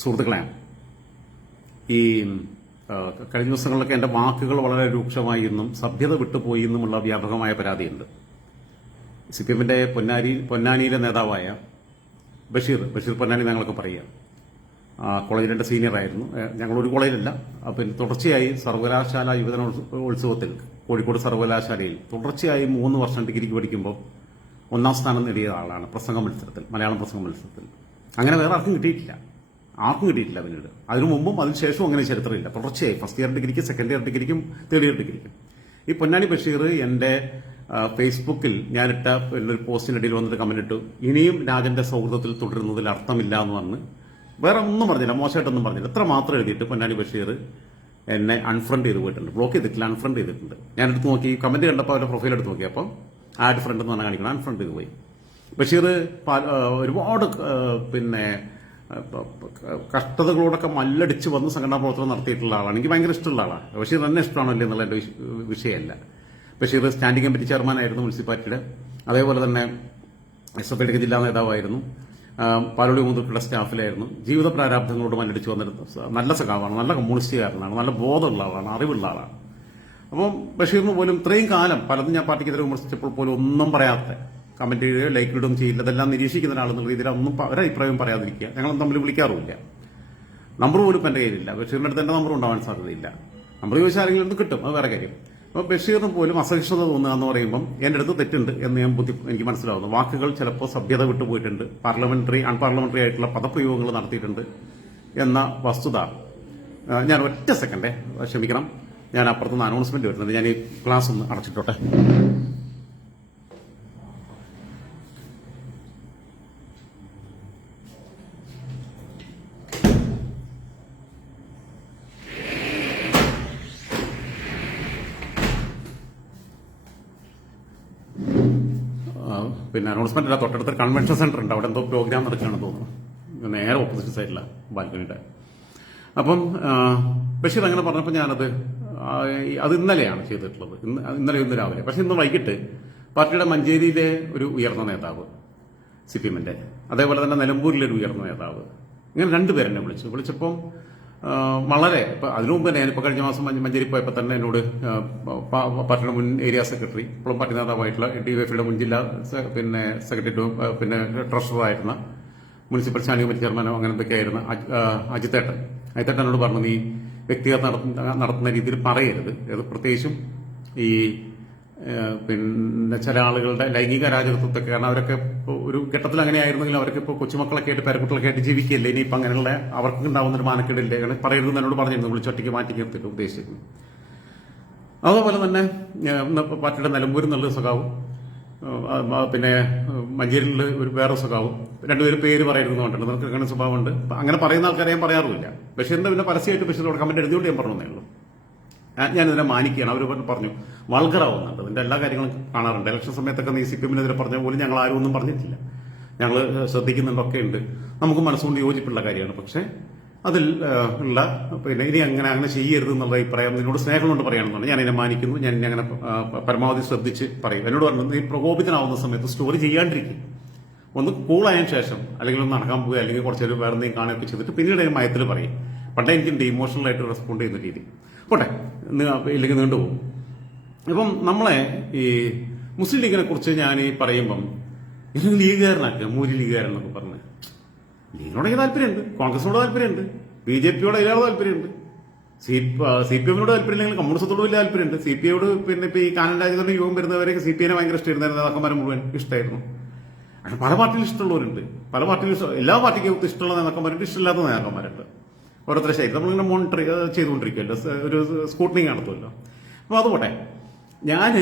സുഹൃത്തുക്കളെ, ഈ കഴിഞ്ഞ ദിവസങ്ങളിലൊക്കെ എൻ്റെ വാക്കുകൾ വളരെ രൂക്ഷമായി എന്നും സഭ്യത വിട്ടുപോയി എന്നുമുള്ള വ്യാപകമായ പരാതിയുണ്ട്. CPM-ന്റെ പൊന്നാനിയിലെ നേതാവായ ബഷീർ പൊന്നാനി ഞങ്ങളൊക്കെ പറയുക, കോളേജിൽ എൻ്റെ സീനിയറായിരുന്നു. ഞങ്ങളൊരു കോളേജിലല്ല, പിന്നെ തുടർച്ചയായി സർവകലാശാല യുവജനോത്സവത്തിൽ കോഴിക്കോട് സർവകലാശാലയിൽ തുടർച്ചയായി 3 വർഷം ഡിഗ്രിക്ക് പഠിക്കുമ്പോൾ 1ാം സ്ഥാനം നേടിയ ആളാണ് പ്രസംഗ മത്സരത്തിൽ, മലയാളം പ്രസംഗ മത്സരത്തിൽ. അങ്ങനെ വേറെ ആർക്കും കിട്ടിയിട്ടില്ല പിന്നീട്. അതിനു മുമ്പും അതിനുശേഷവും അങ്ങനെ ചരിത്രമില്ല. തുടർച്ചയായി ഫസ്റ്റ് ഇയർ ഡിഗ്രിക്കും സെക്കൻഡ് ഇയർ ഡിഗ്രിക്കും തേർഡ് ഇയർ ഡിഗ്രിക്കും. ഈ പൊന്നാനി ബഷീർ എൻ്റെ ഫേസ്ബുക്കിൽ ഞാനിട്ട ഒരു പോസ്റ്റിനിടയിൽ വന്നിട്ട് കമന്റ് ഇട്ടു, ഇനിയും രാജന്റെ സൗഹൃദത്തിൽ തുടരുന്നതിൽ അർത്ഥമില്ല എന്ന് പറഞ്ഞ് വേറെ ഒന്നും പറഞ്ഞില്ല, മോശമായിട്ടൊന്നും പറഞ്ഞില്ല. എത്ര മാത്രം എഴുതിയിട്ട് പൊന്നാനി ബഷീർ എന്നെ അൺഫ്രണ്ട് ചെയ്ത് പോയിട്ടുണ്ട്. ബ്ലോക്ക് ചെയ്തിട്ടില്ല, അൺഫ്രണ്ട് ചെയ്തിട്ടുണ്ട്. ഞാനെടുത്ത് നോക്കി, കമന്റ് കണ്ടപ്പോൾ അവരുടെ പ്രൊഫൈൽ എടുത്ത് നോക്കിയപ്പോൾ ആഡ് ഫ്രണ്ട് എന്ന് പറഞ്ഞാൽ കാണിക്കണം, അൺഫ്രണ്ട് ചെയ്ത് പോയി. ബഷീർ ഒരുപാട് കഷ്ടതകളോടൊക്കെ മല്ലടിച്ച് വന്ന് സംഘടനാ പ്രവർത്തനം നടത്തിയിട്ടുള്ള ആളാണ്. എനിക്ക് ഭയങ്കര ഇഷ്ടമുള്ള ആളാണ്. ബഷീർ തന്നെ ഇഷ്ടമാണല്ലോ എന്നുള്ള എൻ്റെ വിഷയമല്ല. ബഷീർ സ്റ്റാൻഡിംഗ് കമ്മിറ്റി ചെയർമാനായിരുന്നു മുനിസിപ്പാലിറ്റിയുടെ. അതേപോലെ തന്നെ SFI ജില്ലാ നേതാവായിരുന്നു. പാലോളി മുതൽക്കുള്ള സ്റ്റാഫിലായിരുന്നു. ജീവിത പ്രാരാബ്ധങ്ങളോട് മല്ലടിച്ച് വന്നിരുന്ന നല്ല സഖാവാണ്, നല്ല കമ്മ്യൂണിസ്റ്റുകാരനാണ്, നല്ല ബോധമുള്ള ആളാണ്, അറിവുള്ള ആളാണ്. അപ്പം ബഷീറിന് പോലും ഇത്രയും കാലം പലതും ഞാൻ പാർട്ടിക്കെതിരെ വിമർശിച്ചപ്പോൾ പോലും ഒന്നും പറയാത്ത, കമന്റ് ചെയ്യുകയോ ലൈക്ക് ഇടുകയും ചെയ്യില്ല, ഇതെല്ലാം നിരീക്ഷിക്കുന്ന ഒരാളെന്നുള്ള രീതിയിൽ ഒന്നും ഒരഭിപ്രായം പറയാതിരിക്കുക. ഞങ്ങൾ തമ്മിൽ വിളിക്കാറുമില്ല. നമ്പർ പോലും ഇപ്പം എൻ്റെ കയ്യിലില്ല. ബഷീറിൻ്റെ അടുത്ത് എൻ്റെ നമ്പർ ഉണ്ടാവാൻ സാധ്യതയില്ല. നമ്പർ ചോദിച്ചാൽ ആരെങ്കിലും ഒന്ന് കിട്ടും, അത് വേറെ കാര്യം. അപ്പോൾ ബഷീറിന് പോലും അസഹിഷ്ണുത തോന്നുക എന്ന് പറയുമ്പം എൻ്റെ അടുത്ത് തെറ്റുണ്ട് എന്ന് എനിക്ക് മനസ്സിലാവുന്നു. വാക്കുകൾ ചിലപ്പോൾ സഭ്യത വിട്ടുപോയിട്ടുണ്ട്, അൺപാർലമെന്ററി ആയിട്ടുള്ള പദപ്രയോഗങ്ങൾ നടത്തിയിട്ടുണ്ട് എന്ന വസ്തുത ഞാൻ ഒറ്റ സെക്കൻഡേ ക്ഷമിക്കണം, ഞാൻ അപ്പുറത്തുനിന്ന് അനൗൺസ്മെന്റ് വരുന്നുണ്ട്. ഞാൻ ഈ ക്ലാസ് ഒന്ന് അടച്ചിട്ടോട്ടെ. അനൗൺസ്മെന്റ് അല്ല, തൊട്ടടുത്ത കൺവെൻഷൻ സെന്റർ ഉണ്ട്, അവിടെ എന്തോ പ്രോഗ്രാം നടക്കുകയാണെന്ന് തോന്നുന്നു, നേരെ ഓപ്പോസിറ്റ് സൈഡിലാണ് ബാൽക്കണിയുടെ. അപ്പം ബഷീർ അങ്ങനെ പറഞ്ഞപ്പോൾ ഞാനത് ഇന്നലെയാണ് ചെയ്തിട്ടുള്ളത്, ഇന്ന് രാവിലെ. പക്ഷെ ഇന്ന് വൈകിട്ട് പാർട്ടിയുടെ മഞ്ചേരിയിലെ ഒരു ഉയർന്ന നേതാവ് CPM-ന്റെ, അതേപോലെ തന്നെ നിലമ്പൂരിലെ ഒരു ഉയർന്ന നേതാവ്, ഇങ്ങനെ രണ്ടുപേരെന്നെ വിളിച്ചപ്പം വളരെ അതിനു മുമ്പ് തന്നെ ഞാനിപ്പോൾ കഴിഞ്ഞ മാസം മഞ്ചേരി പോയപ്പോൾ തന്നെ എന്നോട് പാർട്ടിയുടെ മുൻ ഏരിയ സെക്രട്ടറി, ഇപ്പോഴും പാർട്ടി നേതാവായിട്ടുള്ള DYFയുടെ മുൻ ജില്ലാ സെക്രട്ടറി ട്രഷററായിരുന്ന മുനിസിപ്പൽ സ്റ്റാൻഡിംഗ് കമ്മിറ്റി ചെയർമാനോ അങ്ങനെ എന്തൊക്കെയായിരുന്ന അജിത്തേട്ടനോട് പറഞ്ഞു, നീ വ്യക്തിഗത നടത്തുന്ന രീതിയിൽ പറയരുത്. അത് പ്രത്യേകിച്ചും ഈ ചില ആളുകളുടെ ലൈംഗിക രാജകത്വത്തൊക്കെ, കാരണം അവരൊക്കെ ഒരു ഘട്ടത്തിൽ അങ്ങനെ ആയിരുന്നെങ്കിലും അവർക്ക് ഇപ്പോൾ കൊച്ചുമക്കളൊക്കെ ആയിട്ട് പേരക്കുട്ടികളൊക്കെ ആയിട്ട് ജീവിക്കില്ലേ, ഇനിയിപ്പോൾ അങ്ങനെയുള്ള അവർക്ക് ഉണ്ടാവുന്ന ഒരു മാനക്കേടില്ലേ, അങ്ങനെ പറയരുതെന്ന് എന്നോട് പറഞ്ഞിരുന്നു, വിളിച്ചൊറ്റയ്ക്ക് മാറ്റി നിർത്തിയിട്ട് ഉദ്ദേശിച്ചിരുന്നു. അതുപോലെ തന്നെ പാർട്ടിയുടെ നിലമ്പൂരിൽ നിന്നുള്ള സ്വഭാവം, മഞ്ചേരിയിൽ ഒരു വേറെ സ്വഭാവം, രണ്ടുപേരും പേര് പറയരുതെന്ന് പറഞ്ഞിട്ടുണ്ട്. നമുക്ക് അങ്ങനെ സ്വഭാവമുണ്ട്. അങ്ങനെ പറയുന്ന ആൾക്കാരെ ഞാൻ പറയാറുമില്ല. ബഷീറിന്റെ പരസ്യമായിട്ട് ബഷീറിനോട് കമന്റ് എഴുതിയോണ്ട് ഞാൻ പറഞ്ഞതേ ഉള്ളൂ. ഞാനിതിനെ മാനിക്കുകയാണ്. അവർ പറഞ്ഞു വൾഗറാവുന്നുണ്ട്, അതിന്റെ എല്ലാ കാര്യങ്ങളും കാണാറുണ്ട്. ഇലക്ഷൻ സമയത്തൊക്കെ നീ CPM-നെതിരെ പറഞ്ഞ പോലും ഞങ്ങൾ ആരും ഒന്നും പറഞ്ഞിട്ടില്ല. ഞങ്ങൾ ശ്രദ്ധിക്കുന്നുണ്ടൊക്കെ ഉണ്ട്, നമുക്ക് മനസ്സുകൊണ്ട് യോജിപ്പുള്ള കാര്യമാണ്. പക്ഷെ അതിൽ ഉള്ള ഇനി അങ്ങനെ ചെയ്യരുത് എന്നുള്ള അഭിപ്രായം നിന്നോട് സ്നേഹം കൊണ്ട് പറയാണെന്നുണ്ട്. ഞാൻ അതിനെ മാനിക്കുന്നു. ഞാൻ അങ്ങനെ പരമാവധി ശ്രദ്ധിച്ച് പറയും. എന്നോട് പറഞ്ഞു, നീ പ്രകോപിതനാവുന്ന സമയത്ത് സ്റ്റോറി ചെയ്യാണ്ടിരിക്കും, ഒന്ന് കൂളായതിനു ശേഷം അല്ലെങ്കിൽ ഒന്ന് നടക്കാൻ പോവുക, അല്ലെങ്കിൽ കുറച്ചൊരു വേറെ എന്തെങ്കിലും കാണുകയൊക്കെ ചെയ്തിട്ട് പിന്നീട് ഞാൻ മയത്തിൽ പറയും. പണ്ടേ എനിക്ക് ഇമോഷണൽ ആയിട്ട് റെസ്പോണ്ട് ചെയ്യുന്ന രീതി പോട്ടെ, ഇല്ലെങ്കിൽ നീണ്ടുപോകും. ഇപ്പം നമ്മളെ ഈ മുസ്ലിം ലീഗിനെ കുറിച്ച് ഞാൻ ഈ പറയുമ്പം ഇല്ലെങ്കിൽ ലീഗുകാരനാക്കുക, മൂരി ലീഗുകാരൻ എന്നൊക്കെ പറഞ്ഞ്, ലീഗിനോട് താല്പര്യമുണ്ട്, കോൺഗ്രസിനോട് താല്പര്യമുണ്ട്, BJP-യോട് അതിലേറെ താല്പര്യമുണ്ട്, CPM-നോട് താല്പര്യമില്ലെങ്കിൽ കമ്മ്യൂണിസത്തോട് വലിയ താല്പര്യമുണ്ട്. CPI-യോട് ഇപ്പൊ ഈ കാനൻ രാജ്യത്തിന്റെ യുവം വരുന്നവരെയൊക്കെ CPI-നെ ഭയങ്കര ഇഷ്ടമായിരുന്നു, നേതാക്കന്മാരെ മുഴുവൻ ഇഷ്ടമായിരുന്നു. പക്ഷെ പല പാർട്ടിയിൽ ഇഷ്ടമുള്ളവരുണ്ട്, പല പാർട്ടിയിൽ എല്ലാ പാർട്ടിക്കും ഇഷ്ടമുള്ള നേതാക്കന്മാരുണ്ട്, ഇഷ്ടമില്ലാത്ത നേതാക്കന്മാരുണ്ട്. ഓരോരുത്തരെ ശരി നമ്മളിങ്ങനെ മോണിറ്റർ ചെയ്തുകൊണ്ടിരിക്കുമല്ലോ, ഒരു സ്കൂട്ടനിങ് നടത്തുമല്ലോ. അപ്പോൾ അതുപോട്ടെ, ഞാൻ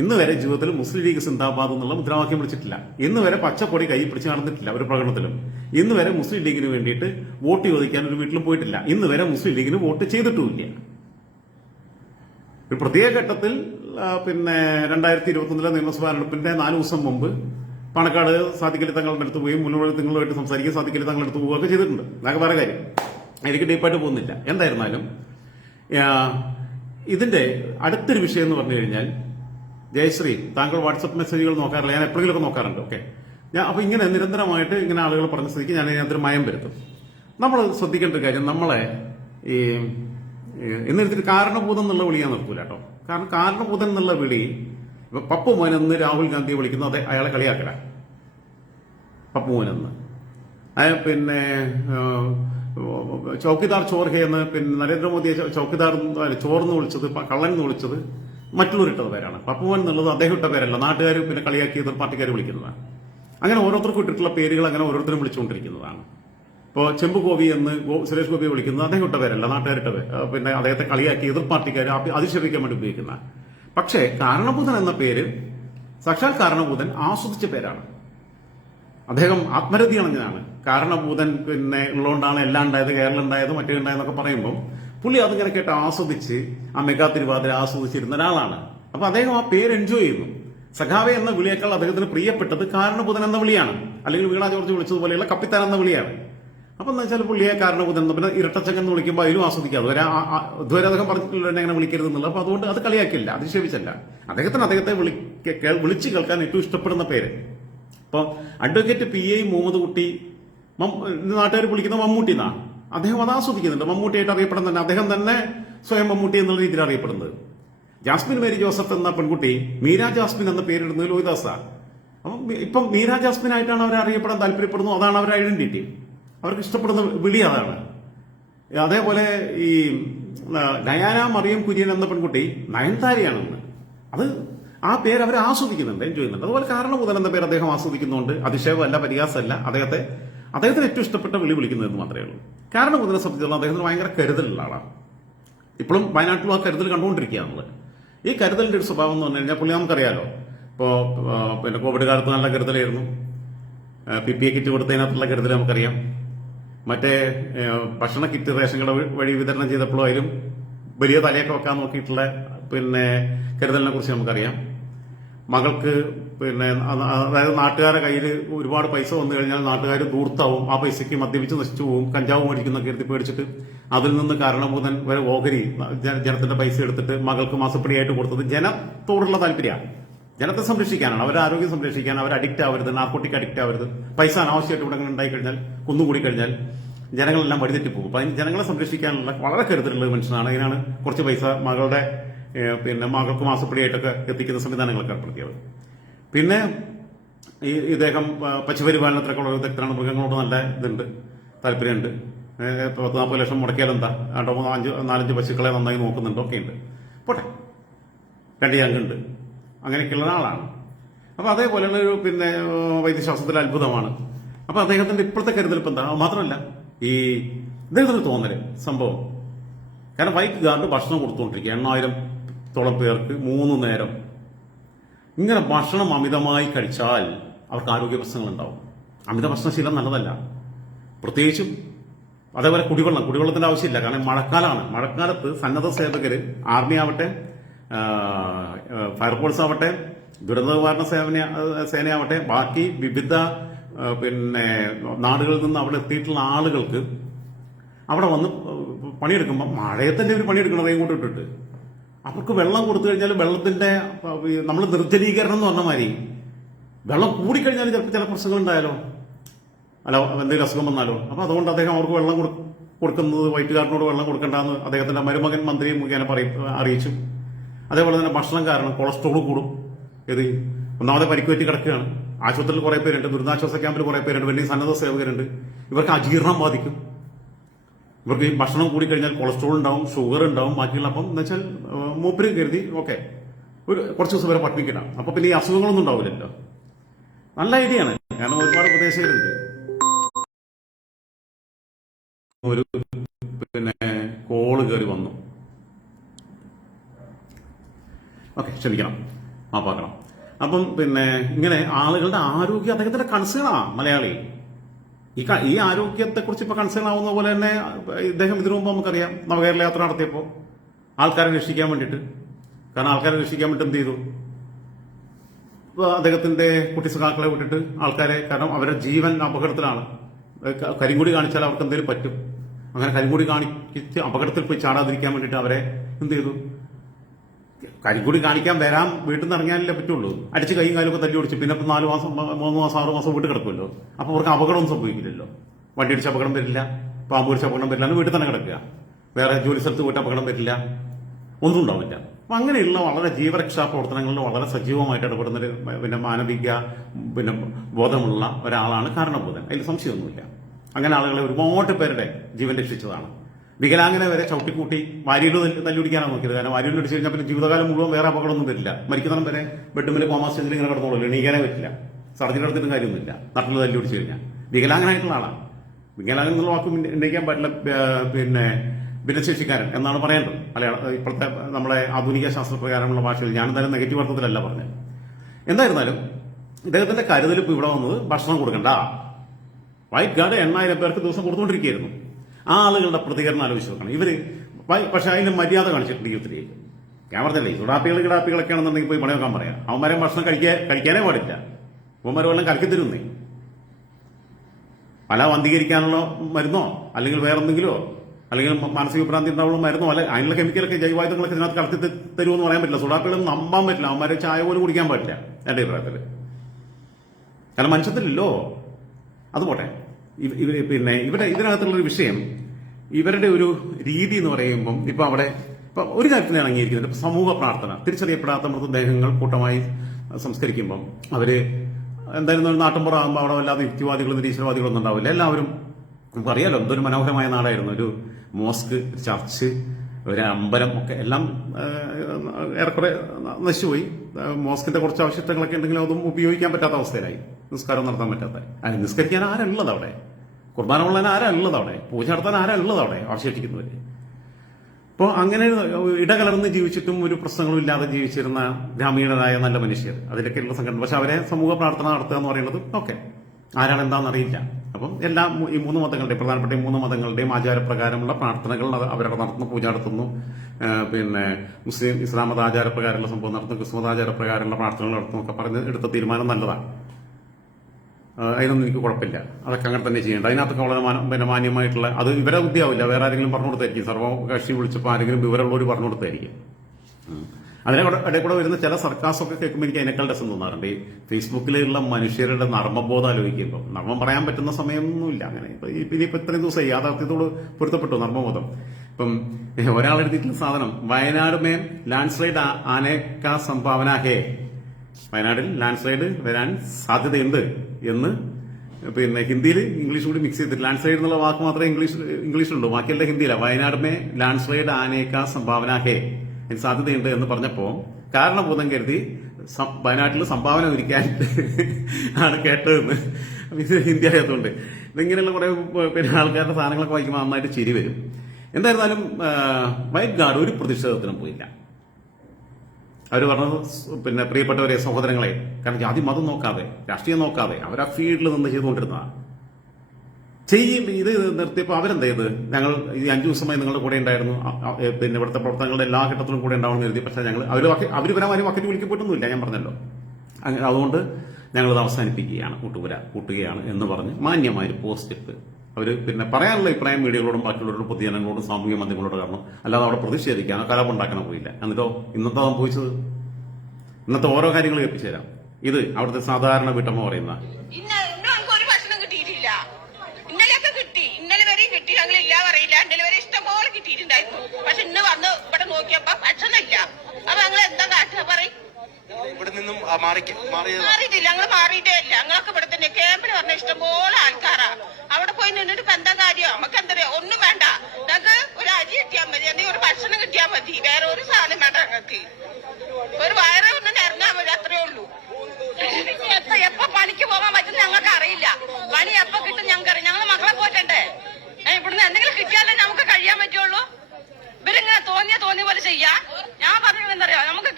ഇന്ന് വരെ ജീവിതത്തിൽ മുസ്ലിം ലീഗ് സിന്ദാബാദ് എന്നുള്ള മുദ്രാവാക്യം വിളിച്ചിട്ടില്ല. ഇന്ന് വരെ പച്ചപ്പൊടി കൈ പിടിച്ച് നടന്നിട്ടില്ല ഒരു പ്രകടനത്തിലും. ഇന്ന് വരെ മുസ്ലിം ലീഗിന് വേണ്ടിയിട്ട് വോട്ട് ചോദിക്കാൻ ഒരു വീട്ടിലും പോയിട്ടില്ല. ഇന്ന് വരെ മുസ്ലിം ലീഗിന് വോട്ട് ചെയ്തിട്ടുമില്ല. ഒരു പ്രത്യേക ഘട്ടത്തിൽ 2021 നിയമസഭാ തെരഞ്ഞെടുപ്പിന്റെ 4 ദിവസം മുമ്പ് പാണക്കാട് സാദിഖലി തങ്ങളുടെ അടുത്ത് പോയി മുന്നോട്ട് നിങ്ങളുമായിട്ട് സംസാരിക്കുകയും സാദിഖലി തങ്ങളുടെ അടുത്ത് പോവുകയൊക്കെ ചെയ്തിട്ടുണ്ട്. അതൊക്കെ വേറെ കാര്യം, എനിക്ക് ഡീപ്പായിട്ട് പോകുന്നില്ല. എന്തായിരുന്നാലും ഇതിന്റെ അടുത്തൊരു വിഷയം എന്ന് പറഞ്ഞു കഴിഞ്ഞാൽ, ജയശ്രീ, താങ്കൾ വാട്സപ്പ് മെസ്സേജുകൾ നോക്കാറില്ല, ഞാൻ എപ്പോഴെങ്കിലുമൊക്കെ നോക്കാറുണ്ട്. ഓക്കെ, അപ്പൊ ഇങ്ങനെ നിരന്തരമായിട്ട് ഇങ്ങനെ ആളുകൾ പറഞ്ഞ സ്ഥിതിക്ക് ഞാൻ അതിനകത്തൊരു മയം വരുത്തും. നമ്മൾ ശ്രദ്ധിക്കേണ്ട ഒരു കാര്യം, നമ്മളെ ഈ എന്നിടത്തിൽ കാരണഭൂതം എന്നുള്ള വിളി ഞാൻ നിർത്തൂല കേട്ടോ. കാരണം കാരണഭൂതൻ എന്നുള്ള വിളി ഇപ്പൊ പപ്പു മോൻ എന്ന് രാഹുൽ ഗാന്ധിയെ വിളിക്കുന്നത് അയാളെ കളിയാക്കല. പപ്പു മോൻ എന്ന് പിന്നെ ചൌക്കിദാർ ചോർ ഹേ എന്ന് പിന്നെ നരേന്ദ്രമോദിയെ ചൌക്കിദാർ ചോർന്ന് വിളിച്ചത്, കള്ളൻ എന്ന് വിളിച്ചത് മറ്റുള്ളവർ ഇട്ടത് പേരാണ്. പപ്പു മോൻ എന്നുള്ളത് അദ്ദേഹം ഇട്ട പേരല്ല, നാട്ടുകാർ പിന്നെ കളിയാക്കി എതിർ പാർട്ടിക്കാർ വിളിക്കുന്നതാണ്. അങ്ങനെ ഓരോരുത്തർക്കും ഇട്ടിട്ടുള്ള പേരുകൾ അങ്ങനെ ഓരോരുത്തരും വിളിച്ചുകൊണ്ടിരിക്കുന്നതാണ്. ഇപ്പോൾ ചെമ്പ് ഗോപി എന്ന് സുരേഷ് ഗോപിയെ വിളിക്കുന്നത് അദ്ദേഹം ഇട്ട പേരല്ല, നാട്ടുകാരിട്ട പിന്നെ അദ്ദേഹത്തെ കളിയാക്കി എതിർ പാർട്ടിക്കാർ അധിക്ഷേപിക്കാൻ വേണ്ടി ഉപയോഗിക്കുന്ന. പക്ഷേ കാരണഭൂതൻ എന്ന പേര് സാക്ഷാൽ കാരണഭൂതൻ ആസ്വദിച്ച പേരാണ്. അദ്ദേഹം ആത്മരതി അണഞ്ഞതാണ്. കാരണഭൂതൻ പിന്നെ ഉള്ളതുകൊണ്ടാണ് എല്ലാം ഉണ്ടായത്, കേരളം ഉണ്ടായത്, മറ്റേ ഉണ്ടായതെന്നൊക്കെ പറയുമ്പോൾ പുള്ളി അതിങ്ങനെ കേട്ട് ആസ്വദിച്ച് ആ മെഗാ തിരുവാതിര ആസ്വദിച്ചിരുന്ന ഒരാളാണ്. അപ്പൊ അദ്ദേഹം ആ പേര് എൻജോയ് ചെയ്യുന്നു. സഖാവെ എന്ന വിളിയേക്കാൾ അദ്ദേഹത്തിന് പ്രിയപ്പെട്ടത് കാരണഭൂതൻ എന്ന വിളിയാണ്, അല്ലെങ്കിൽ വീണ ജോർജ് വിളിച്ചതുപോലെയുള്ള കപ്പിത്താൻ എന്ന വിളിയാണ്. അപ്പൊ എന്താ വെച്ചാൽ പുള്ളിയെ കാരണഭൂതൻ എന്ന് പിന്നെ ഇരട്ടച്ചങ്ങൻ എന്ന് വിളിക്കുമ്പോൾ അതിലും ആസ്വദിക്കാം. ഇതുവരെ അദ്ദേഹം പറഞ്ഞിട്ടില്ല എന്നെ അങ്ങനെ വിളിക്കരുത് എന്നുള്ളത്. അപ്പൊ അതുകൊണ്ട് അത് കളിയാക്കില്ല, അധിക്ഷേപിച്ചല്ല. അദ്ദേഹത്തെ വിളിച്ച് കേൾക്കാൻ ഏറ്റവും ഇഷ്ടപ്പെടുന്ന പേര്. ഇപ്പൊ അഡ്വക്കേറ്റ് PA മുഹമ്മദ് കുട്ടി നാട്ടുകാർ വിളിക്കുന്ന മമ്മൂട്ടി എന്നാ. അദ്ദേഹം അത് ആസ്വദിക്കുന്നുണ്ട്. മമ്മൂട്ടിയായിട്ട് അറിയപ്പെടുന്നുണ്ട്. അദ്ദേഹം തന്നെ സ്വയം മമ്മൂട്ടി എന്നുള്ള രീതിയിൽ അറിയപ്പെടുന്നത്. ജാസ്മിൻ മേരി ജോസഫ് എന്ന പെൺകുട്ടി മീര ജാസ്മിൻ എന്ന പേരിടുന്നത് ലോഹിദാസ. അപ്പം ഇപ്പം മീര ജാസ്മിൻ ആയിട്ടാണ് അവരെ അറിയപ്പെടാൻ താല്പര്യപ്പെടുന്നു. അതാണ് അവരുടെ ഐഡന്റിറ്റി. അവർക്ക് ഇഷ്ടപ്പെടുന്ന വിളി അതാണ്. അതേപോലെ ഈ ഡയാന മറിയം കുര്യൻ എന്ന പെൺകുട്ടി നയൻതാരയാണെന്ന്. അത് ആ പേര് അവർ ആസ്വദിക്കുന്നുണ്ട്, എൻജോയ് ചെയ്യുന്നുണ്ട്. അതുപോലെ കാരണഭൂതൻ എന്ന പേര് അദ്ദേഹം ആസ്വദിക്കുന്നുണ്ട്. അതിശയമല്ല, പരിഹാസമല്ല. അദ്ദേഹത്തിന് ഏറ്റവും ഇഷ്ടപ്പെട്ട വിളിക്കുന്നതെന്ന് മാത്രമേ ഉള്ളൂ. കാരണഭൂതനെ സംബന്ധിച്ചുള്ള അദ്ദേഹത്തിന് ഭയങ്കര കരുതലുള്ള ആളാണ്. ഇപ്പോഴും വയനാട്ടിലും ആ കരുതൽ കണ്ടുകൊണ്ടിരിക്കുകയാണുള്ളത്. ഈ കരുതലിന്റെ ഒരു സ്വഭാവം എന്ന് പറഞ്ഞു കഴിഞ്ഞാൽ പുള്ളി നമുക്കറിയാലോ. ഇപ്പോ പിന്നെ കോവിഡ് കാലത്ത് നല്ല കരുതലായിരുന്നു. PPE കിറ്റ് കൊടുത്തതിനകത്തുള്ള കരുതൽ നമുക്കറിയാം. മറ്റേ ഭക്ഷണ കിറ്റ് റേഷൻ കട വഴി വിതരണം ചെയ്തപ്പോഴും അതിലും വലിയ തലയൊക്കെ വെക്കാൻ നോക്കിയിട്ടുള്ള പിന്നെ കരുതലിനെ കുറിച്ച് നമുക്കറിയാം. മകൾക്ക് പിന്നെ അതായത് നാട്ടുകാരുടെ കയ്യിൽ ഒരുപാട് പൈസ വന്നു കഴിഞ്ഞാൽ നാട്ടുകാർ ദൂർത്താവും. ആ പൈസയ്ക്ക് മദ്യപിച്ച് നശിച്ചു പോവും. കഞ്ചാവ് മേടിക്കുന്ന കരുതി പേടിച്ചിട്ട് അതിൽ നിന്ന് കാരണഭൂതൻ വരെ ഓഹരി ജനത്തിന്റെ പൈസ എടുത്തിട്ട് മകൾക്ക് മാസപ്പടിയായിട്ട് കൊടുത്തത് ജനത്തോടുള്ള താല്പര്യമാണ്. ജനത്തെ സംരക്ഷിക്കാനാണ്, അവരുടെ ആരോഗ്യം സംരക്ഷിക്കാൻ, അവർ അഡിക്റ്റ് ആവരുത്, നാർക്കോട്ടിക് അഡിക്റ്റ് ആവരുത്. പൈസ അനാവശ്യമായിട്ട് ഇവിടെ ഉണ്ടായി കഴിഞ്ഞാൽ കുന്നുകൂടി കഴിഞ്ഞാൽ ജനങ്ങളെല്ലാം വഴിതെറ്റി പോകും. അപ്പൊ അതിന് ജനങ്ങളെ സംരക്ഷിക്കാനുള്ള വളരെ കരുതലുള്ള മനുഷ്യനാണ്. അതിനാണ് കുറച്ച് പൈസ മകളുടെ പിന്നെ മകൾക്ക് മാസപ്പടിയായിട്ടൊക്കെ എത്തിക്കുന്ന സംവിധാനങ്ങളൊക്കെ ഏർപ്പെടുത്തിയത്. പിന്നെ ഇദ്ദേഹം പശുപരിപാലനത്തിലൊക്കെ ഉള്ള വിദഗ്ധരാണ്. മൃഗങ്ങളോട് നല്ല ഇതുണ്ട്, താല്പര്യമുണ്ട്. 40 ലക്ഷം മുടക്കിയാൽ എന്താ, 4-5 പശുക്കളെ നന്നായി നോക്കുന്നുണ്ട്, ഒക്കെ ഉണ്ട്. പോട്ടെ, 2 ചങ്കുണ്ട്, അങ്ങനെയൊക്കെയുള്ള ആളാണ്. അപ്പൊ അതേപോലെയുള്ള ഒരു പിന്നെ വൈദ്യശാസ്ത്രത്തിലെ അത്ഭുതമാണ്. അപ്പൊ അദ്ദേഹത്തിന്റെ ഇപ്പോഴത്തെ കരുതൽ ഇപ്പം എന്താ? മാത്രമല്ല ഈ ഇദ്ദേഹത്തിന് തോന്നല് സംഭവം, കാരണം വൈറ്റ് ഗാർഡ് ഭക്ഷണം കൊടുത്തുകൊണ്ടിരിക്കുക 8000-ഓളം പേർക്ക് 3 നേരം. ഇങ്ങനെ ഭക്ഷണം അമിതമായി കഴിച്ചാൽ അവർക്ക് ആരോഗ്യ പ്രശ്നങ്ങൾ ഉണ്ടാവും. അമിത ഭക്ഷണശീലം നല്ലതല്ല. പ്രത്യേകിച്ചും അതേപോലെ കുടിവെള്ളത്തിന്റെ ആവശ്യമില്ല. കാരണം മഴക്കാലമാണ്. മഴക്കാലത്ത് സന്നദ്ധ സേവകര്, ആർമി ആവട്ടെ, ഫയർഫോഴ്സ് ആവട്ടെ, ദുരന്ത നിവാരണ സേനയാവട്ടെ, ബാക്കി വിവിധ പിന്നെ നാടുകളിൽ നിന്ന് അവിടെ എത്തിയിട്ടുള്ള ആളുകൾക്ക് അവിടെ വന്ന് പണിയെടുക്കുമ്പോൾ മഴയത്തന്നെ ഒരു പണിയെടുക്കണം റെയിൻ കോട്ട് ഇട്ടിട്ട്. അവർക്ക് വെള്ളം കൊടുത്തു കഴിഞ്ഞാൽ വെള്ളത്തിന്റെ നമ്മൾ നിർജ്ജലീകരണം എന്ന് പറഞ്ഞ മാതിരി വെള്ളം കൂടിക്കഴിഞ്ഞാൽ ചിലപ്പോൾ ചില പ്രശ്നങ്ങൾ ഉണ്ടായാലോ, അല്ല എന്തെങ്കിലും അസുഖം വന്നാലോ. അപ്പൊ അതുകൊണ്ട് അദ്ദേഹം അവർക്ക് വെള്ളം കൊടുക്കുന്നത് വൈറ്റുകാരനോട് വെള്ളം കൊടുക്കണ്ടെന്ന് അദ്ദേഹത്തിന്റെ മരുമകൻ മന്ത്രി മുഖേന അറിയിച്ചു. അതേപോലെ തന്നെ ഭക്ഷണം കാരണം കൊളസ്ട്രോൾ കൂടും. ഇത് ഒന്നാമതെ പരിക്കുപറ്റി കിടക്കുകയാണ്. ആശുപത്രിയിൽ കുറെ പേരുണ്ട്, ദുരിതാശ്വാസ ക്യാമ്പിൽ കുറെ പേരുണ്ട്, വലിയ സന്നദ്ധ സേവകരുണ്ട്. ഇവർക്ക് അജീർണം ബാധിക്കും. ഇവർക്ക് ഈ ഭക്ഷണം കൂടി കഴിഞ്ഞാൽ കൊളസ്ട്രോൾ ഉണ്ടാവും, ഷുഗർ ഉണ്ടാവും, ബാക്കിയുള്ള. അപ്പം എന്ന് വെച്ചാൽ മൂപ്പര് കരുതി ഓക്കെ കുറച്ച് ദിവസം വരെ പട്ടിണിക്കിടാം. അപ്പൊ പിന്നെ ഈ അസുഖങ്ങളൊന്നും ഉണ്ടാവില്ലല്ലോ. നല്ല ഐഡിയ ആണ്. കാരണം ഒരുപാട് പ്രദേശങ്ങളുണ്ട്. ഒരു പിന്നെ കോള് കയറി വന്നു. ഓക്കെ, ക്ഷമിക്കണം, മാപ്പാക്കണം. അപ്പം പിന്നെ ഇങ്ങനെ ആളുകളുടെ ആരോഗ്യം അദ്ദേഹത്തിന്റെ കൺസേണാ മലയാളി. ഈ ആരോഗ്യത്തെ കുറിച്ച് ഇപ്പൊ കൺസേൺ ആവുന്ന പോലെ തന്നെ ഇദ്ദേഹം ഇതിനു മുമ്പ് നമുക്കറിയാം നവകേരള യാത്ര നടത്തിയപ്പോൾ ആൾക്കാരെ രക്ഷിക്കാൻ വേണ്ടിയിട്ട്, കാരണം ആൾക്കാരെ രക്ഷിക്കാൻ വേണ്ടി എന്ത് ചെയ്തു, അദ്ദേഹത്തിന്റെ കുട്ടി സഖാക്കളെ വിട്ടിട്ട് ആൾക്കാരെ, കാരണം അവരുടെ ജീവൻ അപകടത്തിലാണ്. കരിങ്കൊടി കാണിച്ചാൽ അവർക്ക് എന്തെങ്കിലും പറ്റും. അങ്ങനെ കരിങ്കൊടി കാണിച്ച് അപകടത്തിൽ പോയി ചാടാതിരിക്കാൻ വേണ്ടിയിട്ട് അവരെ എന്ത് ചെയ്തു, കരിങ്കൊടി കാണിക്കാൻ വരാൻ വീട്ടിൽ നിന്ന് ഇറങ്ങാനല്ലേ പറ്റുള്ളൂ. അടിച്ച് കൈയും കാലൊക്കെ തല്ലി ഓടിച്ചു. പിന്നെ 4 മാസം 3 മാസം 6 മാസം വീട്ടിൽ കിടക്കുമല്ലോ. അപ്പൊ അവർക്ക് അപകടമൊന്നും സംഭവിക്കില്ലല്ലോ. വണ്ടി അടിച്ച് അപകടം വരില്ല. പാമ്പ് കടിച്ച് അപകടം പറ്റില്ല, വീട്ടിൽ തന്നെ കിടക്കുക, വേറെ ജോലി സ്ഥലത്ത് പോയിട്ട് അപകടം പറ്റില്ല, ഒന്നും ഉണ്ടാവില്ല. അപ്പൊ അങ്ങനെയുള്ള വളരെ ജീവരക്ഷാ പ്രവർത്തനങ്ങളിൽ വളരെ സജീവമായിട്ട് ഇടപെടുന്ന ഒരു പിന്നെ മാനവിക പിന്നെ ബോധമുള്ള ഒരാളാണ് കാരണഭൂതൻ. അതിൽ സംശയമൊന്നുമില്ല. അങ്ങനെ ആളുകളെ ഒരുപാട് പേരുടെ ജീവൻ രക്ഷിച്ചതാണ്. വികലാംഗനെ വരെ ചവിട്ടിക്കൂട്ടി വാരിയിൽ തല്ലുപിടിക്കാനാണ് നോക്കിയത്. കാരണം വാരിയിൽ അടിച്ചു കഴിഞ്ഞാൽ പിന്നെ ജീവിതകാലം മുഴുവൻ വേറെ അപകടമൊന്നും വരില്ല. മരിക്കുന്നതും വരെ ബെഡ്മിൽ കോമാ സ്റ്റേജിൽ ഇങ്ങനെ കിടന്നോളൂ, എണീക്കാനേ പറ്റില്ല, സർജറി എടുത്തിട്ടും കാര്യമൊന്നുമില്ല. നട്ടിൽ തല്ലുപിടിച്ചു കഴിഞ്ഞാൽ വികലാംഗനായിട്ടുള്ള ആളാണ്. വികലാംഗൻ എന്നുള്ള വാക്ക് ഉന്നയിക്കാൻ പറ്റില്ല, പിന്നെ ഭിന്നശേഷിക്കാരൻ എന്നാണ് പറയേണ്ടത്. ഇപ്പോഴത്തെ നമ്മുടെ ആധുനിക ശാസ്ത്രപ്രകാരമുള്ള ഭാഷയിൽ ഞാൻ എന്തായാലും നെഗറ്റീവ് അർത്ഥത്തിലല്ല പറഞ്ഞത്. എന്തായിരുന്നാലും ഇദ്ദേഹത്തിന്റെ കരുതൽ ഇപ്പൊ ഇവിടെ വന്നത് ഭക്ഷണം കൊടുക്കണ്ട, വൈറ്റ് ഗാർഡ് 8000 പേർക്ക് ദിവസം കൊടുത്തുകൊണ്ടിരിക്കുകയായിരുന്നു. ആ ആളുകളുടെ പ്രതികരണം ആലോചിച്ച് നോക്കണം. ഇവര് പക്ഷെ അതിന് മര്യാദ കാണിച്ചിട്ടുണ്ട് യൂത്തിലേക്ക്. ഞാൻ പറഞ്ഞല്ലേ, കിടാപ്പികളൊക്കെ ആണെന്നുണ്ടെങ്കിൽ പോയി പണിയൊക്കാൻ പറയാം. അവന്മാരെ ഭക്ഷണം കഴിക്കാനേ പാടില്ല. അവന്മാരെ വല്ലതും കലക്കി തരുന്നേ, പല വന്ധീകരിക്കാനുള്ള മരുന്നോ അല്ലെങ്കിൽ വേറെന്തെങ്കിലോ അല്ലെങ്കിൽ മാനസിക ഭ്രാന്തി ഉണ്ടാവുള്ള മരുന്നോ അല്ലെ അതിനുള്ള കെമിക്കലൊക്കെ ജൈവായുധങ്ങളൊക്കെ ഇതിനകത്ത് കളത്തി തരുമെന്ന് പറയാൻ പറ്റില്ല. സുഡാപ്പികളൊന്നും നമ്പാൻ പറ്റില്ല. അവന്മാരെ ചായ പോലും കുടിക്കാൻ പറ്റില്ല എന്റെ അഭിപ്രായത്തില്. കാരണം മനുഷ്യത്തിലല്ലോ. അതുപോട്ടെ, പിന്നെ ഇതിനകത്തുള്ളൊരു വിഷയം, ഇവരുടെ ഒരു രീതി എന്ന് പറയുമ്പം ഇപ്പൊ ഒരു കാര്യത്തിന് ഇണങ്ങിയിരിക്കുന്നുണ്ട്. ഇപ്പൊ സമൂഹ പ്രാർത്ഥന, തിരിച്ചറിയപ്പെടാത്ത മൃതദേഹങ്ങൾ കൂട്ടമായി സംസ്കരിക്കുമ്പം അവര് എന്തായാലും ഒരു നാട്ടിൻപുറം ആകുമ്പോൾ അവിടെ വല്ലാതെ യുക്തിവാദികളും നിരീശ്വരവാദികളൊന്നും ഉണ്ടാവില്ല. എല്ലാവരും നമുക്കറിയാലോ എന്തൊരു മനോഹരമായ നാടായിരുന്നു. ഒരു മോസ്ക്, ചർച്ച്, ഒരു അമ്പലം ഒക്കെ എല്ലാം ഏറെക്കുറെ നശിച്ചുപോയി. മോസ്കിന്റെ കുറച്ച് അവശിഷ്ടങ്ങളൊക്കെ ഉണ്ടെങ്കിലും അതും ഉപയോഗിക്കാൻ പറ്റാത്ത അവസ്ഥയിലായി. നിസ്കാരം നടത്താൻ പറ്റാത്ത, നിസ്കരിക്കാൻ ആരുള്ളത് അവിടെ, കുർബാന കൊള്ളാൻ ആരുള്ളത് അവിടെ, പൂജ നടത്താൻ ആരുള്ളത് അവിടെ അവശേഷിക്കുന്നവര്. അപ്പോൾ അങ്ങനെ ഇടകലർന്ന് ജീവിച്ചിട്ടും ഒരു പ്രശ്നങ്ങളും ഇല്ലാതെ ജീവിച്ചിരുന്ന ഗ്രാമീണരായ നല്ല മനുഷ്യർ, അതിലൊക്കെയുള്ള സംഘടന. പക്ഷെ അവരെ സമൂഹ പ്രാർത്ഥന നടത്തുക എന്ന് പറയുന്നത് ഓക്കെ, ആരാണ് എന്താണെന്ന് അറിയില്ല. അപ്പം ഈ 3 മതങ്ങളുടെയും പ്രധാനപ്പെട്ട 3 മതങ്ങളുടെയും ആചാരപ്രകാരമുള്ള പ്രാർത്ഥനകൾ അവരവിടെ നടത്തുന്നു, പൂജ നടത്തുന്നു. പിന്നെ മുസ്ലിം ഇസ്ലാം മത ആചാരപ്രകാരമുള്ള സംഭവം നടത്തുന്നു, ക്രിസ്തു മത ആചാരപ്രകാരമുള്ള പ്രാർത്ഥനകൾ നടത്തുന്നു ഒക്കെ പറഞ്ഞ് എടുത്ത തീരുമാനം നല്ലതാണ്. അതിനൊന്നും എനിക്ക് കുഴപ്പമില്ല. അതൊക്കെ അങ്ങനെ തന്നെ ചെയ്യേണ്ടത്. അതിനകത്തൊക്കെ വളരെ മാന്യമായിട്ടുള്ള, അത് ഇവരെ ബുദ്ധിയാവില്ല, വേറെ ആരെങ്കിലും പറഞ്ഞു കൊടുത്തായിരിക്കും. സർവകക്ഷി വിളിച്ചപ്പോൾ ആരെങ്കിലും വിവരമുള്ളവർ പറഞ്ഞു കൊടുത്തായിരിക്കും. ഇടയിൽ കൂടെ വരുന്ന ചില സർക്കാസൊക്കെ കേൾക്കുമ്പോൾ എനിക്ക് അതിനേക്കാൾ രസം തോന്നാറുണ്ട്. ഈ ഫേസ്ബുക്കിലുള്ള മനുഷ്യരുടെ നർമ്മബോധം ആലോചിക്കുമ്പോൾ നർമ്മം പറയാൻ പറ്റുന്ന സമയമൊന്നുമില്ല. അങ്ങനെ ഇനിയിപ്പോ ഇത്രയും ദിവസം യാഥാർത്ഥ്യത്തോട് പൊരുത്തപ്പെട്ടു നർമ്മബോധം. ഇപ്പം ഒരാൾ എഴുതിയിട്ടുള്ള സാധനം, വയനാട് മേം ലാൻഡ് സ്ലൈഡ് ആനേക്കാ സംഭാവന ഹേ, വയനാട്ടിൽ ലാൻഡ് സ്ലൈഡ് വരാൻ സാധ്യതയുണ്ട് എന്ന് പിന്നെ ഹിന്ദിയിൽ ഇംഗ്ലീഷ് കൂടി മിക്സ് ചെയ്തിട്ട്, ലാൻഡ് സ്ലൈഡ് എന്നുള്ള വാക്ക് മാത്രമേ ഇംഗ്ലീഷിലുള്ളൂ, ബാക്കിയെല്ലാം ഹിന്ദിയിലാണ്. വയനാട് മേ ലാൻഡ് സ്ലൈഡ് ആനേക്കാ സംഭാവന ഹേ, അതിന് സാധ്യതയുണ്ട് എന്ന് പറഞ്ഞപ്പോ കാരണഭൂതം കരുതി വയനാട്ടിൽ സംഭാവന ഒരുക്കാൻ ആണ് കേട്ടതെന്ന്. ഇത് ഹിന്ദി ആയതുകൊണ്ട് ഇതിങ്ങനെയുള്ള കുറെ പിന്നെ ആൾക്കാരുടെ സാധനങ്ങളൊക്കെ വായിക്കുമ്പോൾ നന്നായിട്ട് ചിരി വരും. എന്തായിരുന്നാലും വൈറ്റ് ഗാർഡ് ഒരു പ്രതിഷേധത്തിനും പോയില്ല. അവർ പറഞ്ഞത്, പിന്നെ പ്രിയപ്പെട്ടവരെ, സഹോദരങ്ങളെ, കാരണം ജാതി മതം നോക്കാതെ രാഷ്ട്രീയം നോക്കാതെ അവർ ആ ഫീൽഡിൽ നിന്ന് ചെയ്തുകൊണ്ടിരുന്നതാണ്. ഇത് നിർത്തിയപ്പോൾ അവരെന്ത് ചെയ്ത്, ഞങ്ങൾ ഈ 5 ദിവസമായി നിങ്ങളുടെ കൂടെ ഉണ്ടായിരുന്നു, പിന്നെ ഇവിടുത്തെ പ്രവർത്തനങ്ങളുടെ എല്ലാ ഘട്ടത്തിലും കൂടെ ഉണ്ടാവണമെന്ന് കരുതി. പക്ഷേ അവർ വരാൻ വക്കറ്റ് വിളിക്കപ്പെട്ടൊന്നുമില്ല, ഞാൻ പറഞ്ഞല്ലോ. അങ്ങനെ അതുകൊണ്ട് ഞങ്ങളിത് അവസാനിപ്പിക്കുകയാണ്, കൂട്ടുകയാണ് എന്ന് പറഞ്ഞ് മാന്യമായൊരു പോസ്റ്റ് ഇട്ട് അവർ പിന്നെ പറയാനുള്ള അഭിപ്രായം മീഡിയകളോടും ബാക്കിയുള്ളവരോടും പൊതുജനങ്ങളോടും സാമൂഹ്യ മാധ്യമങ്ങളോട് കാരണം, അല്ലാതെ അവിടെ പ്രതിഷേധിക്കാൻ കലാപുണ്ടാക്കാൻ പോയില്ല. എന്നിട്ടോ ഇന്നത്തെ സംഭവിച്ചത്, ഇന്നത്തെ ഓരോ കാര്യങ്ങൾ കേൾപ്പിച്ചു തരാം. ഇത് അവിടുത്തെ സാധാരണ വീട്ടമ്മ പറയുന്ന, പക്ഷെ ഇന്ന് വന്ന് ഇവിടെ നോക്കിയപ്പോ ഭക്ഷണമില്ല. അപ്പൊ ഞങ്ങൾ എന്താ കാട്ടുക പറയും? ഇവിടെ നിന്നും മാറിയിട്ടില്ല, ഞങ്ങൾ മാറിയിട്ടേ ഇല്ല. ഞങ്ങളൊക്കെ ഇവിടെ തന്നെ ക്യാമ്പിന് പറഞ്ഞ ഇഷ്ടംപോലെ ആൾക്കാരാ. അവിടെ പോയി നിന്നിട്ട് ഇപ്പൊ എന്താ കാര്യം? നമുക്ക് എന്താ പറയാ, ഒന്നും വേണ്ട. ഞങ്ങൾക്ക് ഒരു അരി കിട്ടിയാൽ മതി, എന്തെങ്കിലും ഒരു ഭക്ഷണം കിട്ടിയാൽ മതി, വേറെ ഒരു സാധനം വേണ്ട. ഞങ്ങൾക്ക് ഒരു വയറ് ഒന്ന് നിറഞ്ഞാൽ മതി, അത്രേ ഉള്ളൂ. എപ്പോ പണിക്ക് പോകാൻ പറ്റും ഞങ്ങൾക്ക് അറിയില്ല. പണി എപ്പോ കിട്ടും ഞങ്ങൾക്ക് അറിയാം. ഞങ്ങൾ മക്കളെ പോറ്റണ്ടേ? ഇവിടുന്ന് എന്തെങ്കിലും കിട്ടിയാലേ നമുക്ക് കഴിയാൻ പറ്റുള്ളൂ. ഇവരിങ്ങനെ തോന്നിയ പോലെ ചെയ്യാ. ഞാൻ പറഞ്ഞത് എന്തറിയാം, നമുക്ക്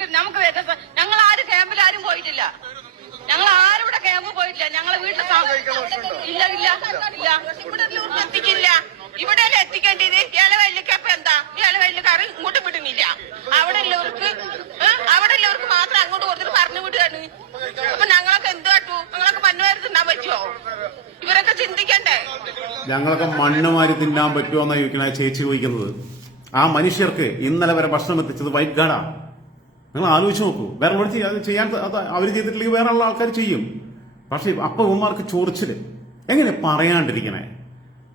ഞങ്ങൾ ആരും ക്യാമ്പിൽ ആരും പോയിട്ടില്ല. ഞങ്ങൾ ആരും ഇവിടെ ക്യാമ്പ് പോയിട്ടില്ല. ഞങ്ങളെ വീട്ടിൽ ഇല്ല ഇല്ല ഇല്ല ഇവിടെ എത്തിക്കില്ല. ഇവിടെ എത്തിക്കേണ്ടത് ഇലവല്ലിക്കപ്പ എന്താ, ഇലവല്ലിക്കാർ ഇങ്ങോട്ട് വിടുന്നില്ല. അവിടെ ഉള്ളവർക്ക് മാത്രം അങ്ങോട്ട് കൊടുത്തിട്ട് പറഞ്ഞു വിടുകയാണ്. അപ്പൊ ഞങ്ങളൊക്കെ എന്ത് കാട്ടു? ഞങ്ങളൊക്കെ മണ്ണുമാരി തിന്നാൻ പറ്റുമോ? ഇവരൊക്കെ ചിന്തിക്കണ്ടേ? ഞങ്ങളൊക്കെ മണ്ണുമാരി തിന്നാൻ പറ്റുമോ എന്നാ ചോദിക്കണ ചേച്ചി ചോദിക്കുന്നത്. ആ മനുഷ്യർക്ക് ഇന്നലെ വരെ ഭക്ഷണം എത്തിച്ചത് വൈറ്റ് ഗാർഡാ. നിങ്ങൾ ആലോചിച്ച് നോക്കൂ. വേറെ ഉള്ളവർ ചെയ്യാൻ അവർ ചെയ്തിട്ടില്ലെങ്കിൽ വേറെ ഉള്ള ആൾക്കാർ ചെയ്യും. പക്ഷെ അപ്പൊ ഉമ്മാർക്ക് ചോറിച്ചില് എങ്ങനെ പറയാണ്ടിരിക്കണേ?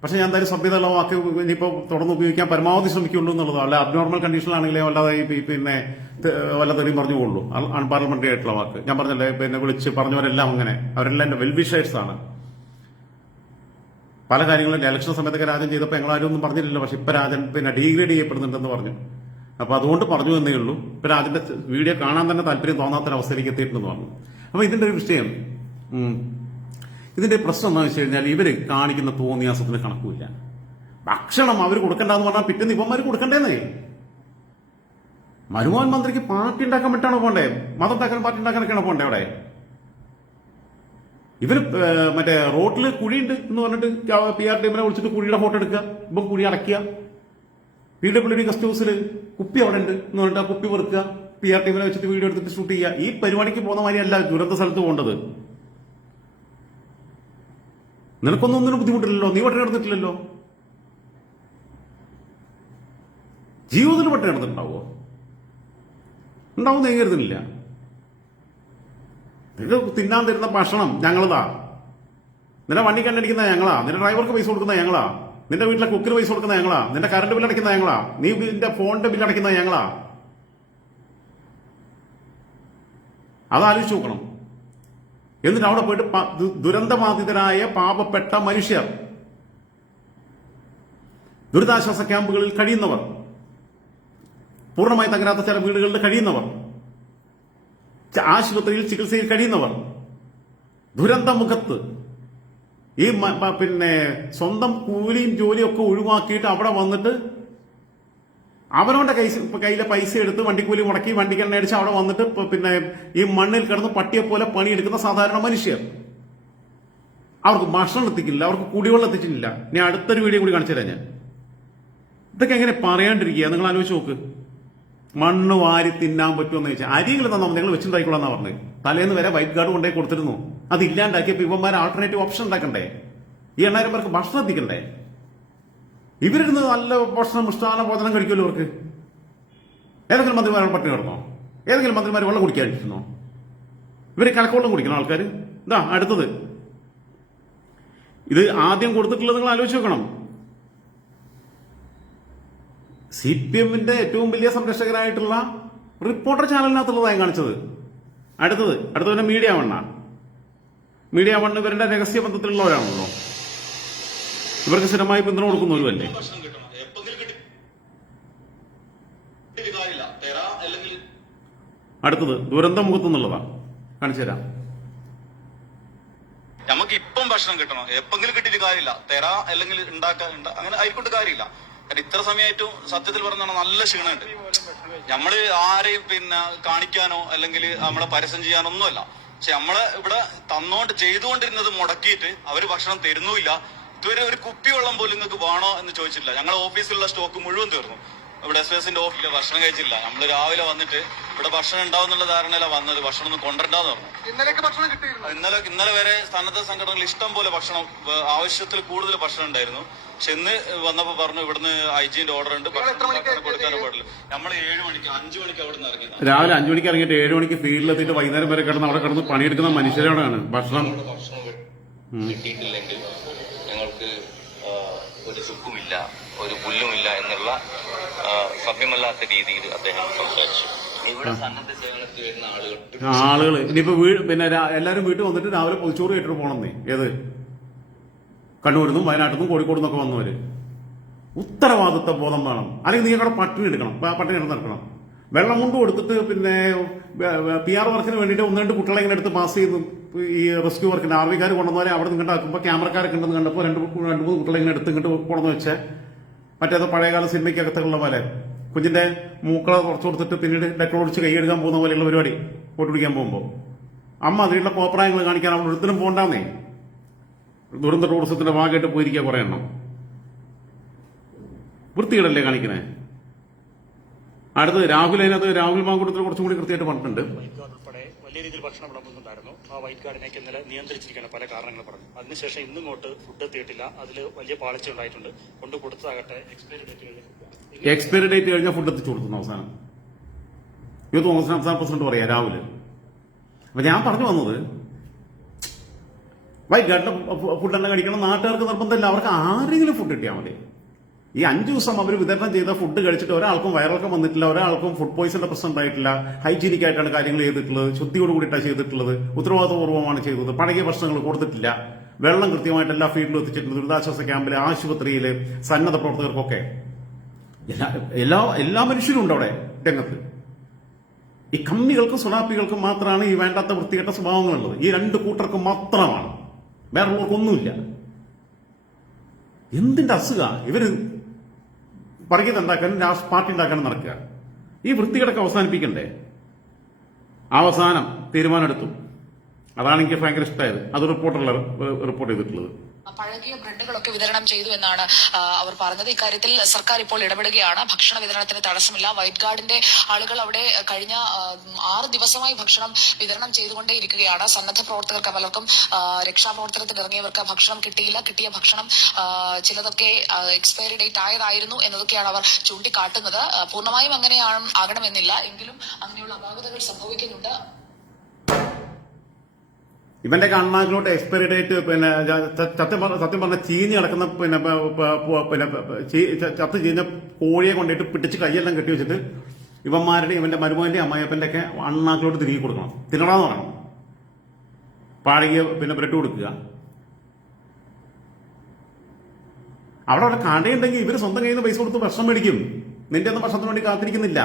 പക്ഷെ ഞാൻ എന്തായാലും സഭ്യതയുള്ള വാക്ക് ഇനിയിപ്പോൾ തുടർന്ന് ഉപയോഗിക്കാൻ പരമാവധി ശ്രമിക്കുള്ളൂ എന്നുള്ളതോ അല്ല അബ്നോർമൽ കണ്ടീഷനിലാണെങ്കിലേ അല്ലാതെ പിന്നെ വല്ല തെറിയും പറഞ്ഞു കൊള്ളൂ അൺപാർലമെന്ററി ആയിട്ടുള്ള വാക്ക് ഞാൻ പറഞ്ഞല്ലേ പിന്നെ വിളിച്ച് പറഞ്ഞവരെല്ലാം അങ്ങനെ അവരെല്ലാം എന്റെ വെൽവിഷേഴ്സ് ആണ്. പല കാര്യങ്ങളും ഇലക്ഷൻ സമയത്തൊക്കെ രാജൻ ചെയ്തപ്പോൾ ഞങ്ങളാരും ഒന്നും പറഞ്ഞില്ലല്ലോ. പക്ഷെ ഇപ്പൊ രാജൻ പിന്നെ ഡീഗ്രേഡ് ചെയ്യപ്പെടുന്നുണ്ടെന്ന് പറഞ്ഞു. അപ്പൊ അതുകൊണ്ട് പറഞ്ഞു എന്നേ ഉള്ളൂ. ഇപ്പൊ രാജന്റെ വീഡിയോ കാണാൻ തന്നെ താല്പര്യം തോന്നാത്തൊരവസ്ഥയിലേക്ക് എത്തിയിട്ടുണ്ടെന്ന് പറഞ്ഞു. അപ്പൊ ഇതിന്റെ ഒരു വിഷയം ഇതിന്റെ പ്രശ്നം എന്താണെന്ന് വെച്ച് കഴിഞ്ഞാൽ ഇവര് കാണിക്കുന്ന തോന്നിയാസത്തിന് കണക്കുമില്ല. ഭക്ഷണം അവർ കൊടുക്കണ്ടെന്ന് പറഞ്ഞാൽ പിറ്റേന്ന് ഇവന്മാർ കൊടുക്കണ്ടേന്നേ. മരുമോഹൻ മന്ത്രിക്ക് പാർട്ടി ഉണ്ടാക്കാൻ വേണ്ടിയിട്ടാണോ പോണ്ടേ? മതം ഉണ്ടാക്കാൻ പാർട്ടി ഉണ്ടാക്കാനൊക്കെയാണോ പോണ്ടേ അവിടെ? ഇവര് മറ്റേ റോഡിൽ കുഴിയുണ്ട് എന്ന് പറഞ്ഞിട്ട് PR ടീമിനെ വിളിച്ചിട്ട് കുഴിയുടെ ഫോട്ടോ എടുക്കുക, ഇപ്പൊ കുഴി അടയ്ക്കുക. PWD ഗസ്റ്റ് ഹൗസിൽ കുപ്പി അവിടെ ഉണ്ട് എന്ന് പറഞ്ഞിട്ട് ആ കുപ്പി വെറുക്കുക, PR ടീമിനെ വെച്ചിട്ട് വീഡിയോ എടുത്തിട്ട് ഷൂട്ട് ചെയ്യുക. ഈ പരിപാടിക്ക് പോകുന്ന മാതിരിയല്ല ദുരന്ത സ്ഥലത്ത് പോകേണ്ടത്. നിനക്കൊന്നും ഒന്നിനും ബുദ്ധിമുട്ടില്ലല്ലോ, നീ പട്ടിണി നടന്നിട്ടില്ലല്ലോ. ജീവിതത്തിൽ പട്ടിണി നടന്നിട്ടുണ്ടാവോ? ഉണ്ടാവും, നീ കരുതുന്നില്ല. നിങ്ങൾക്ക് തിന്നാൻ തരുന്ന ഭക്ഷണം ഞങ്ങളതാ. നിന്റെ വണ്ടി കണ്ടടിക്കുന്ന ഞങ്ങളാ, നിന്റെ ഡ്രൈവർക്ക് പൈസ കൊടുക്കുന്ന ഞങ്ങളാ, നിന്റെ വീട്ടിലെ കുക്കിന് പൈസ കൊടുക്കുന്ന ഞങ്ങളാ, നിന്റെ കറണ്ട് ബില്ല് അടയ്ക്കുന്ന ഞങ്ങളാ, നീ നിന്റെ ഫോണിന്റെ ബില്ല് അടയ്ക്കുന്ന ഞങ്ങളാ. അതാലോചിച്ച് നോക്കണം. എന്നിട്ട് അവിടെ പോയിട്ട് ദുരന്തബാധിതരായ പാവപ്പെട്ട മനുഷ്യർ, ദുരിതാശ്വാസ ക്യാമ്പുകളിൽ കഴിയുന്നവർ, പൂർണ്ണമായി തകരാത്ത ചില വീടുകളിൽ കഴിയുന്നവർ, ആശുപത്രിയിൽ ചികിത്സയിൽ കഴിയുന്നവർ, ദുരന്തമുഖത്ത് ഈ പിന്നെ സ്വന്തം കൂലിയും ജോലിയും ഒക്കെ ഒഴിവാക്കിയിട്ട് അവിടെ വന്നിട്ട് അവനവന്റെ കയ്യിലെ പൈസ എടുത്ത് വണ്ടിക്കൂലി മുടക്കി വണ്ടിക്കെണ്ണ അടിച്ച് അവിടെ വന്നിട്ട് പിന്നെ ഈ മണ്ണിൽ കിടന്ന് പട്ടിയെ പോലെ പണിയെടുക്കുന്ന സാധാരണ മനുഷ്യർ. അവർക്ക് ഭക്ഷണം എത്തിക്കില്ല, അവർക്ക് കുടിവെള്ളം എത്തിച്ചിട്ടില്ല. ഇനി അടുത്തൊരു വീഡിയോ കൂടി കാണിച്ചു തരാം ഞാൻ. ഇതൊക്കെ എങ്ങനെ പറയാണ്ടിരിക്കുക? നിങ്ങൾ ആലോചിച്ച് നോക്ക്. മണ്ണ് വാരി തിന്നാൻ പറ്റുമെന്ന് ചോദിച്ചാൽ അരികൾ തന്നാൽ നിങ്ങൾ വെച്ചിട്ടുണ്ടായിക്കൊള്ളാന്നാ പറഞ്ഞത്. തലേന്ന് വരെ വൈറ്റ് കാർഡ് കൊണ്ടേ കൊടുത്തിരുന്നു. അത് ഇല്ലാണ്ടാക്കിയപ്പോ ഇവന്മാർ ആൾട്ടർനേറ്റീവ് ഓപ്ഷൻ ഉണ്ടാക്കണ്ടേ? ഈ 8000 പേർക്ക് ഭക്ഷണം എത്തിക്കണ്ടേ? ഇവരിരുന്ന് നല്ല ഭക്ഷണം മിഷ്ടാന ഭോജനം കഴിക്കുമല്ലോ. അവർക്ക് ഏതെങ്കിലും മന്ത്രിമാർ പട്ടിണി കിടന്നോ? ഏതെങ്കിലും മന്ത്രിമാർ വെള്ളം കുടിക്കാതിരിക്കുന്നോ? ഇവര് കലക്കവെള്ളം കുടിക്കണം ആൾക്കാർ. ഇതാ അടുത്തത്. ഇത് ആദ്യം കൊടുത്തിട്ടുള്ളത് നിങ്ങൾ ആലോചിച്ച് നോക്കണം. CPMന്റെ ഏറ്റവും വലിയ സംരക്ഷകരായിട്ടുള്ള റിപ്പോർട്ടർ ചാനലിനകത്തുള്ളതായി കാണിച്ചത്. അടുത്തത് പിന്നെ മീഡിയ വണ്ണ് ഇവരുടെ രഹസ്യ ബന്ധത്തിലുള്ളവരാണല്ലോ. ഇവർക്ക് സ്ഥിരമായി പിന്തുണ കൊടുക്കുന്നവരുമല്ലേ. അടുത്തത് ദുരന്തമുഖത്ത് നിന്നുള്ളതാ, കാണിച്ചു തരാം. നമുക്ക് ഇപ്പം ഭക്ഷണം കിട്ടണം, എപ്പെങ്കിലും കിട്ടിയിട്ട് കാര്യമില്ല. തരാ അല്ലെങ്കിൽ ഉണ്ടാക്കാൻ അങ്ങനെ ആയിക്കൊണ്ട് കാര്യമില്ല. കാരണം ഇത്ര സമയമായിട്ടും സത്യത്തിൽ പറഞ്ഞാൽ നല്ല ക്ഷീണമുണ്ട്. നമ്മള് ആരെയും പിന്നെ കാണിക്കാനോ അല്ലെങ്കിൽ നമ്മളെ പരസ്യം ചെയ്യാനോ ഒന്നുമല്ല. പക്ഷെ നമ്മളെ ഇവിടെ ചെയ്തുകൊണ്ടിരുന്നത് മുടക്കിയിട്ട് അവര് ഭക്ഷണം തരുന്നുമില്ല. ഇതുവരെ ഒരു കുപ്പി വെള്ളം പോലും നിങ്ങൾക്ക് വേണോ എന്ന് ചോദിച്ചിട്ടില്ല. ഞങ്ങളുടെ ഓഫീസിലുള്ള സ്റ്റോക്ക് മുഴുവൻ തീർന്നു. ഇവിടെ SSന്റെ ഓഫീസിൽ ഭക്ഷണം കഴിച്ചില്ല. നമ്മൾ രാവിലെ വന്നിട്ട് ഇവിടെ ഭക്ഷണം ഉണ്ടാവുന്നുള്ള ധാരണയിലാണ് വന്നത്. ഭക്ഷണം ഒന്നും കൊണ്ടുവരണ്ടാന്ന് പറഞ്ഞു. ഇന്നലെ വരെ സന്നദ്ധ സംഘടനകൾ ഇഷ്ടം പോലെ ഭക്ഷണം, ആവശ്യത്തിൽ കൂടുതൽ ഭക്ഷണം ഉണ്ടായിരുന്നു. പക്ഷെ ഇന്ന് വന്നപ്പോ പറഞ്ഞു ഇവിടുന്ന് IG ഓർഡർ ഉണ്ട്, കൊടുക്കാനും പാടില്ല. നമ്മൾ 7 മണിക്ക് 5 മണിക്ക് അവിടെ നിന്ന് ഇറങ്ങി. രാവിലെ 5 മണിക്ക് ഇറങ്ങിയിട്ട് 7 മണിക്ക് ഫീൽഡിലെത്തിയിട്ട് വൈകുന്നേരം വരെ കിടന്ന് അവിടെ കിടന്ന് പണിയെടുക്കുന്ന മനുഷ്യരോടാണ് ഭക്ഷണം കിട്ടിയിട്ടില്ലെങ്കിൽ ഞങ്ങൾക്ക് ഒരു സുഖമില്ല, ഒരു പുല്ലുമില്ല എന്നുള്ള സഭ്യമല്ലാത്ത രീതിയിൽ അദ്ദേഹം സംസാരിച്ചു. ഇവിടെ സന്നദ്ധ സേവനത്തിൽ വരുന്ന ആളുകൾ ഇനിയിപ്പോ പിന്നെ എല്ലാരും വീട്ടിൽ വന്നിട്ട് രാവിലെ പൊതിച്ചോറ് കേട്ടിട്ട് പോകണമെന്നേ. ഏത് കണ്ണൂരിൽ നിന്നും വയനാട്ടിൽ നിന്നും കോഴിക്കോട് നിന്നൊക്കെ വന്നവര്. ഉത്തരവാദിത്വ ബോധം വേണം. അല്ലെങ്കിൽ നീ അവിടെ പട്ടിണി നടക്കണം. വെള്ളം കൊണ്ട് കൊടുത്തിട്ട് പിന്നെ PR വർക്കിന് വേണ്ടിയിട്ട് 1-2 കുട്ടികളെ ഇങ്ങനെ എടുത്ത് പാസ് ചെയ്തു. ഈ റെസ്ക്യൂ വർക്കിന്റെ ആർമിക്കാർ കൊണ്ടുവന്നവരെ അവിടെ നിന്ന് കണ്ടാക്കുമ്പോൾ ക്യാമറക്കാരൊക്കെ ഉണ്ടെന്ന് കണ്ടപ്പോൾ 2-3 കുട്ടികളെ ഇങ്ങനെ എടുത്ത് ഇങ്ങോട്ട് കൊണ്ടുവന്ന് വെച്ച് മറ്റേത് പഴയകാല സിനിമയ്ക്കകത്തുള്ള പോലെ കുഞ്ഞിന്റെ മൂക്കള കുറച്ച് കൊടുത്തിട്ട് പിന്നീട് ഡെക്ടർ ഒടിച്ച് കൈയെടുക്കാൻ പോകുന്ന പോലെയുള്ള പരിപാടി വോട്ട് പിടിക്കാൻ പോകുമ്പോൾ അമ്മ അതിലുള്ള കോപ്രായങ്ങൾ കാണിക്കാൻ അവൾ ഒരിടത്തിനും പോകണ്ടാന്നേ. ദുരന്ത ടൂറിസത്തിന്റെ ഭാഗമായിട്ട് പോയിരിക്കുക കുറെ എണ്ണം. വൃത്തികേടല്ലേ കാണിക്കണേ. അടുത്തത് രാഹുൽ മാങ്കൂട്ടത്തിൽ കുറച്ചും കൂടി കൃത്യമായിട്ട് പറഞ്ഞിട്ടുണ്ട്. വലിയ രീതിയിൽ ഭക്ഷണം വിളമ്പുന്നുണ്ടായിരുന്നു. ആ വൈറ്റ് കാർഡിനേക്ക് ഇന്നലെ നിയന്ത്രിച്ചിരിക്കുകയാണ് പല കാരണങ്ങൾ പറഞ്ഞു. അതിനുശേഷം ഇന്നിങ്ങോട്ട് ഫുഡ് എത്തിയിട്ടില്ല. അതിൽ വലിയ പാളിച്ച ഉണ്ടായിട്ടുണ്ട്. കൊണ്ട് കൊടുത്തതാകട്ടെ എക്സ്പയറി ഡേറ്റ് കഴിഞ്ഞ ഫുഡ് എത്തിച്ചു കൊടുക്കുന്നു. അവസാനം യൂത്ത് കോൺഗ്രസ് സംസ്ഥാന പ്രസിഡന്റ് പറയാ രാഹുൽ. അപ്പൊ ഞാൻ പറഞ്ഞു വന്നത് വൈറ്റ് ഗാർഡിന്റെ ഫുഡ് തന്നെ കഴിക്കണം. നാട്ടുകാർക്ക് നിർബന്ധമില്ല, അവർക്ക് ആരെങ്കിലും ഫുഡ് കിട്ടിയാൽ മതി. ഈ 5 ദിവസം അവർ വിതരണം ചെയ്ത ഫുഡ് കഴിച്ചിട്ട് ഒരാൾക്കും വയറിളക്കം വന്നിട്ടില്ല, ഒരാൾക്കും ഫുഡ് പോയിസന്റെ പ്രശ്നം ഉണ്ടായിട്ടില്ല. ഹൈജീനിക് ആയിട്ടാണ് കാര്യങ്ങൾ ചെയ്തിട്ടുള്ളത്, ശുദ്ധിയോട് കൂടിയിട്ടാണ് ചെയ്തിട്ടുള്ളത്, ഉത്തരവാദിത്വപൂർവ്വമാണ് ചെയ്തത്, പഴകിയ ഭക്ഷണങ്ങൾ കൊടുത്തിട്ടില്ല, വെള്ളം കൃത്യമായിട്ട് എല്ലാ ഫീൽഡിലും എത്തിച്ചിട്ടുണ്ട്. ദുരിതാശ്വാസ ക്യാമ്പിലെ, ആശുപത്രിയിലെ സന്നദ്ധ പ്രവർത്തകർക്കൊക്കെ എല്ലാ മനുഷ്യരും ഉണ്ട് അവിടെ രംഗത്ത്. ഈ കമ്മികൾക്കും സുണാപ്പികൾക്കും മാത്രമാണ് ഈ വേണ്ടാത്ത വൃത്തികെട്ട സ്വഭാവങ്ങളുള്ളത്. ഈ 2 കൂട്ടർക്കും മാത്രമാണ്, വേറുള്ളവർക്കൊന്നുമില്ല. എന്തിന്റെ അസുഖ ഇവര് പറയുന്നത് ഉണ്ടാക്കാനും പാർട്ടി ഉണ്ടാക്കാനും നടക്കുക. ഈ വൃത്തികേടൊക്കെ അവസാനിപ്പിക്കണ്ടേ? അവസാനം തീരുമാനമെടുത്തു. അതാണ് എനിക്ക് ഭയങ്കര ഇഷ്ടമായത്. അത് റിപ്പോർട്ട് ചെയ്തിട്ടുള്ളത്. പഴകിയ ബ്രെഡുകളൊക്കെ വിതരണം ചെയ്തു എന്നാണ് അവർ പറഞ്ഞത്. ഇക്കാര്യത്തിൽ സർക്കാർ ഇപ്പോൾ ഇടപെടുകയാണ്. ഭക്ഷണ വിതരണത്തിന് തടസ്സമില്ല. വൈറ്റ് ഗാർഡിന്റെ ആളുകൾ അവിടെ കഴിഞ്ഞ 6 ദിവസമായി ഭക്ഷണം വിതരണം ചെയ്തുകൊണ്ടേയിരിക്കുകയാണ്. സന്നദ്ധ പ്രവർത്തകർക്ക് പലർക്കും രക്ഷാപ്രവർത്തനത്തിൽ ഇറങ്ങിയവർക്ക് ഭക്ഷണം കിട്ടിയില്ല. കിട്ടിയ ഭക്ഷണം ചിലതൊക്കെ എക്സ്പയറി ഡേറ്റ് ആയതായിരുന്നു എന്നതൊക്കെയാണ് അവർ ചൂണ്ടിക്കാട്ടുന്നത്. പൂർണ്ണമായും അങ്ങനെയാണ് ആകണമെന്നില്ല, എങ്കിലും അങ്ങനെയുള്ള അപാകതകൾ സംഭവിക്കുന്നുണ്ട്. ഇവന്റെ കണ്ണാക്കിലോട്ട് എക്സ്പയറി ഡേറ്റ് പിന്നെ സത്യം പറഞ്ഞ ചീഞ്ഞ് കിടക്കുന്ന പിന്നെ ചത്ത് ചീഞ്ഞ കോഴിയെ കൊണ്ടിട്ട് പിടിച്ച് കൈയെല്ലാം കെട്ടി വെച്ചിട്ട് ഇവന്മാരുടെ ഇവന്റെ മരുമകന്റെ അമ്മയപ്പന്റെ ഒക്കെ അണ്ണാക്കിലോട്ട് തിരികെ കൊടുക്കണം. തിന്നണമെന്ന് പറയണം. പാഴകിയ പിന്നെ ബ്രെഡ് കൊടുക്കുക. അവിടെ കടയുണ്ടെങ്കിൽ ഇവര് സ്വന്തം കയ്യിൽ നിന്ന് പൈസ കൊടുത്ത് ഭക്ഷണം മേടിക്കും. നിന്റെ ഒന്നും ഭക്ഷണത്തിന് വേണ്ടി കാത്തിരിക്കുന്നില്ല.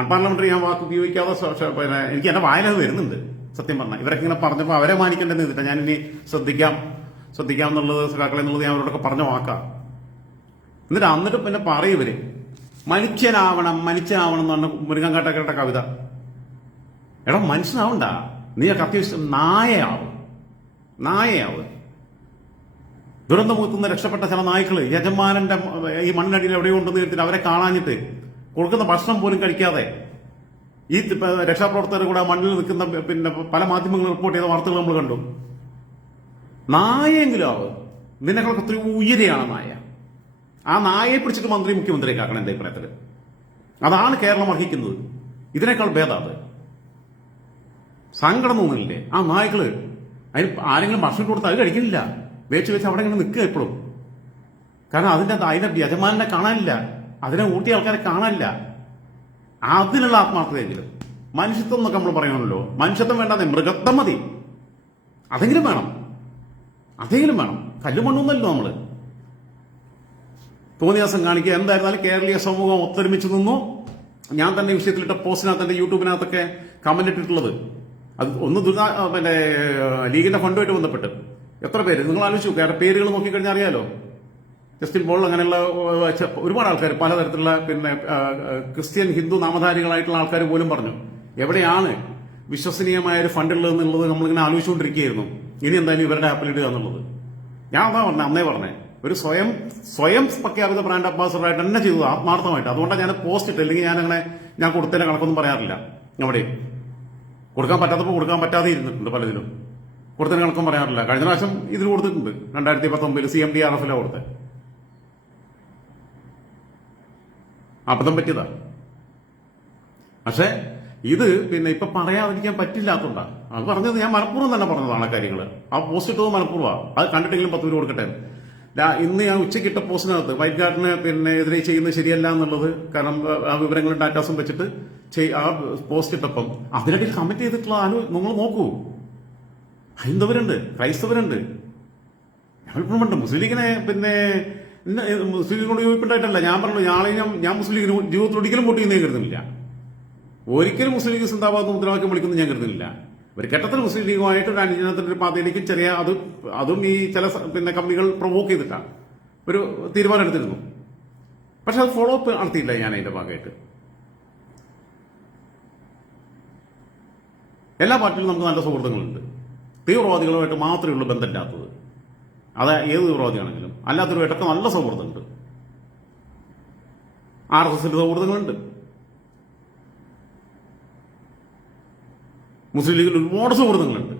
അൺപാർലമെന്ററി ഞാൻ വാക്ക് ഉപയോഗിക്കാതെ പിന്നെ എനിക്ക് എന്റെ വായന വരുന്നുണ്ട്. സത്യം പറഞ്ഞാൽ ഇവരൊക്കെ ഇങ്ങനെ പറഞ്ഞപ്പോൾ അവരെ മാനിക്കേണ്ടെന്ന് ചെയ്തിട്ടാണ് ഞാനിനി ശ്രദ്ധിക്കാം എന്നുള്ളത് സഖാക്കളെ എന്നുള്ളത് ഞാൻ അവരോടൊക്കെ പറഞ്ഞ വാക്കാം. എന്നിട്ട് പിന്നെ പറയൂവര് മനുഷ്യനാവണം എന്ന് പറഞ്ഞ മുരുകൻകാട്ടക്കരുടെ കവിത. എടാ മനുഷ്യനാവണ്ട, നീ അത്യാവശ്യം നായയാവ്. ദുരന്തമുഖത്തുനിന്ന് രക്ഷപ്പെട്ട ചില നായ്ക്കള് യജമാനന്റെ ഈ മണ്ണിനടിയിൽ എവിടെയോ ഉണ്ടെന്ന് കേട്ടിട്ട് അവരെ കാണാഞ്ഞിട്ട് കൊടുക്കുന്ന ഭക്ഷണം പോലും കഴിക്കാതെ ഈ രക്ഷാപ്രവർത്തകർ കൂടെ മണ്ണിൽ നിൽക്കുന്ന പിന്നെ പല മാധ്യമങ്ങളും റിപ്പോർട്ട് ചെയ്ത വാർത്തകൾ നമ്മൾ കണ്ടു. നായെങ്കിലും ആവ്. നിന്നെക്കാളൊക്കെ ഒത്തിരി ഉയരെയാണ് നായ. ആ നായയെ പിടിച്ചിട്ട് മുഖ്യമന്ത്രിയൊക്കെ ആക്കണം എന്റെ അഭിപ്രായത്തിൽ. അതാണ് കേരളം അർഹിക്കുന്നത്. ഇതിനേക്കാൾ ഭേദം അത്. സങ്കടം തോന്നില്ലേ? ആ നായ്ക്കള് അതിന് ആരെങ്കിലും ഭക്ഷണം കൊടുത്ത് അത് കഴിക്കുന്നില്ല, വെച്ച് അവിടെ ഇങ്ങനെ നിൽക്കുക എപ്പോഴും. കാരണം അതിന്റെ യജമാനെ കാണാനില്ല, അതിനെ ഊട്ടിയ ആൾക്കാരെ കാണാനില്ല. അതിനുള്ള ആത്മാർത്ഥതയെങ്കിലും മനുഷ്യത്വം എന്നൊക്കെ നമ്മൾ പറയണമല്ലോ. മനുഷ്യത്വം വേണ്ടാതെ മൃഗത്വം മതി. അതെങ്കിലും വേണം. കല്ലുമണ്ണൊന്നല്ലോ നമ്മള് തോന്നിയാസം കാണിക്കുക. എന്തായിരുന്നാലും കേരളീയ സമൂഹം ഒത്തൊരുമിച്ച് നിന്നു. ഞാൻ തന്നെ വിഷയത്തിലിട്ട പോസ്റ്റിനകത്ത് എന്റെ യൂട്യൂബിനകത്തൊക്കെ കമന്റ് ഇട്ടിട്ടുള്ളത് അത് ഒന്ന് പിന്നെ ലീഗിന്റെ ഫണ്ടുമായിട്ട് ബന്ധപ്പെട്ട് എത്ര പേര് നിങ്ങൾ ആലോചിച്ചു. കാരണം പേരുകൾ നോക്കിക്കഴിഞ്ഞാൽ അറിയാലോ. ജസ്റ്റിൻ പോൾ അങ്ങനെയുള്ള ഒരുപാട് ആൾക്കാർ പലതരത്തിലുള്ള പിന്നെ ക്രിസ്ത്യൻ ഹിന്ദു നാമധാരികളായിട്ടുള്ള ആൾക്കാർ പോലും പറഞ്ഞു എവിടെയാണ് വിശ്വസനീയമായ ഒരു ഫണ്ട് ഉള്ളതെന്നുള്ളത് നമ്മളിങ്ങനെ ആലോചിച്ചുകൊണ്ടിരിക്കുകയായിരുന്നു. ഇനി എന്തായാലും ഇവരുടെ ആപ്പിൽ ഇടുക എന്നുള്ളത് ഞാൻ അന്നേ പറഞ്ഞേ. ഒരു സ്വയം പ്രഖ്യാപിത ബ്രാൻഡ് അംബാസഡറായിട്ട് തന്നെ ചെയ്തു ആത്മാർത്ഥമായിട്ട്. അതുകൊണ്ടാണ് ഞാൻ പോസ്റ്റ് ഇട്ട്. അല്ലെങ്കിൽ ഞാൻ കൊടുത്തതിന്റെ കണക്കൊന്നും പറയാറില്ല. അവിടെ കൊടുക്കാൻ പറ്റാത്തപ്പോൾ കൊടുക്കാൻ പറ്റാതെ ഇരുന്നിട്ടുണ്ട്. പലതിലും കൊടുത്തതിന് കണക്കും പറയാറില്ല. കഴിഞ്ഞ പ്രാവശ്യം ഇതിന് കൊടുത്തിട്ടുണ്ട്. 2019 CMDRF കൊടുത്തത്. അബദ്ധം പറ്റിയതാ. പക്ഷെ ഇത് പിന്നെ ഇപ്പൊ പറയാതിരിക്കാൻ പറ്റില്ലാത്തതുകൊണ്ടാണ് അത് പറഞ്ഞത്. ഞാൻ മനഃപൂർവ്വം തന്നെ പറഞ്ഞതാണ് കാര്യങ്ങള്. ആ പോസ്റ്റ് ഇട്ടത് മനഃപൂർവ്വമാണ്. അത് കണ്ടിട്ടെങ്കിലും 10 രൂപ കൊടുക്കട്ടെ. ഇന്ന് ഞാൻ ഉച്ചയ്ക്കിട്ട പോസ്റ്റിനകത്ത് വൈറ്റ് ഗാർഡിനെ പിന്നെ എതിരെ ചെയ്യുന്നത് ശരിയല്ല എന്നുള്ളത് കാരണം ആ വിവരങ്ങളും ഡാറ്റാസും വെച്ചിട്ട് ആ പോസ്റ്റ് ഇട്ടപ്പം അതിനിടയിൽ കമന്റ് ചെയ്തിട്ടുള്ള നിങ്ങൾ നോക്കൂ. ഹൈന്ദവരുണ്ട്, ക്രൈസ്തവരുണ്ട്, ഞങ്ങളിപ്പോഴുണ്ട്. മുസ്ലിം ലീഗിനെ പിന്നെ മുസ്ലിം ലീഗിനോട് യോജിപ്പുണ്ടായിട്ടല്ല ഞാൻ പറഞ്ഞു. ഞാൻ മുസ്ലിം ലീഗിന് ജീവിതത്തിൽ ഒരിക്കലും വോട്ട് ചെയ്യുന്നേ കരുതുന്നില്ല. ഒരിക്കലും മുസ്ലിം ലീഗ് സിന്ദാബാദ് മുദ്രാവാക്യം വിളിക്കുന്നത് ഞാൻ കരുതുന്നില്ല. ഒരു ഘട്ടത്തിൽ മുസ്ലിം ലീഗുമായിട്ട് ഒരു അനുജനത്തിന്റെ പാതയിലേക്ക് ചെറിയ അതും ഈ ചില പിന്നെ കമ്പനികൾ പ്രൊവോക്ക് ചെയ്തിട്ടാണ് ഒരു തീരുമാനം എടുത്തിരുന്നു. പക്ഷെ അത് ഫോളോ അപ്പ് നടത്തിയില്ല ഞാൻ അതിന്റെ ഭാഗമായിട്ട്. എല്ലാ പാർട്ടിയിലും നമുക്ക് നല്ല സുഹൃത്തുക്കളുണ്ട്. തീവ്രവാദികളുമായിട്ട് മാത്രമേ ഉള്ളൂ ബന്ധമില്ലാത്തത്. അത് ഏത് തീവ്രവാദിയാണെങ്കിലും അല്ലാത്തവരുമായിട്ടൊക്കെ നല്ല സൗഹൃദമുണ്ട്. RSSന്റെ സൗഹൃദങ്ങളുണ്ട്. മുസ്ലിം ലീഗിൽ ഒരുപാട് സൗഹൃദങ്ങളുണ്ട്.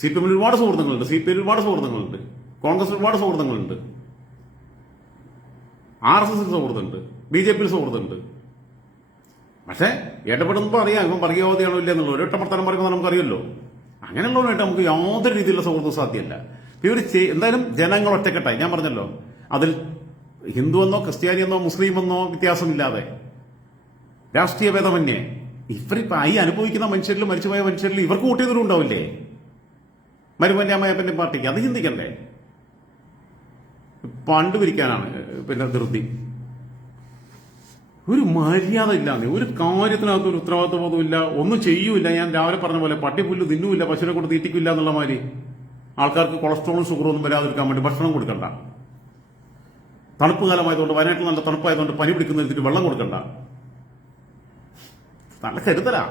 CPM ഒരുപാട് സൗഹൃദങ്ങളുണ്ട്. CPI ഒരുപാട് സൗഹൃദങ്ങളുണ്ട്. കോൺഗ്രസ് ഒരുപാട് സൗഹൃദങ്ങളുണ്ട്. RSSൽ സൗഹൃദമുണ്ട്. BJPയിൽ സൗഹൃദമുണ്ട്. പക്ഷെ ഇടപെടുമ്പോൾ അറിയാം ഇപ്പം വർഗീയവാദിയാണോ ഇല്ല എന്നുള്ളത്. ഒരു വട്ടം വർത്തമാനം പറയുമ്പോൾ നമുക്കറിയല്ലോ. അങ്ങനെയുള്ളവരായിട്ട് നമുക്ക് യാതൊരു രീതിയിലുള്ള സൗഹൃദം സാധ്യമല്ല. ഇവർ എന്തായാലും ജനങ്ങൾ ഒറ്റക്കെട്ടായി. ഞാൻ പറഞ്ഞല്ലോ, അതിൽ ഹിന്ദുവെന്നോ ക്രിസ്ത്യാനിയെന്നോ മുസ്ലിമെന്നോ വ്യത്യാസമില്ലാതെ രാഷ്ട്രീയ ഭേദമന്യേ ഇവരിപ്പോ ഈ അനുഭവിക്കുന്ന മനുഷ്യരിലും മരിച്ചുപോയ മനുഷ്യരിലും ഇവർക്ക് കൂട്ടിയതിലും ഉണ്ടാവില്ലേ മരുമന്റെ അമ്മയപ്പന്റെ പാർട്ടിക്ക്? അത് ചിന്തിക്കണ്ടേ? പണ്ട് പിരിക്കാനാണ് പിന്നെ ധൃതി. ഒരു മര്യാദ ഇല്ലാന്ന്, ഒരു കാര്യത്തിനകത്ത് ഒരു ഉത്തരവാദിത്വ ബോധമില്ല, ഒന്നും ചെയ്യൂല. ഞാൻ രാവിലെ പറഞ്ഞ പോലെ പട്ടിപ്പുല്ല് തിന്നൂല്ല, പശുവിനെ കൊണ്ട് തീറ്റിക്കില്ല എന്നുള്ള മാതിരി ആൾക്കാർക്ക് കൊളസ്ട്രോളും ഷുഗറും ഒന്നും വരാതിരിക്കാൻ വേണ്ടി ഭക്ഷണം കൊടുക്കണ്ട. തണുപ്പ് കാലമായതുകൊണ്ട്, വയനാട്ടിൽ നല്ല തണുപ്പായതുകൊണ്ട് പനി പിടിക്കുന്നതിന് വെള്ളം കൊടുക്കണ്ട. നല്ല കരുതലാ.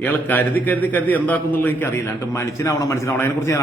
ഇയാൾ കരുതി എന്താക്കുന്നുള്ളത് എനിക്കറിയില്ല. മനുഷ്യനാവണം അതിനെക്കുറിച്ച് ഞാൻ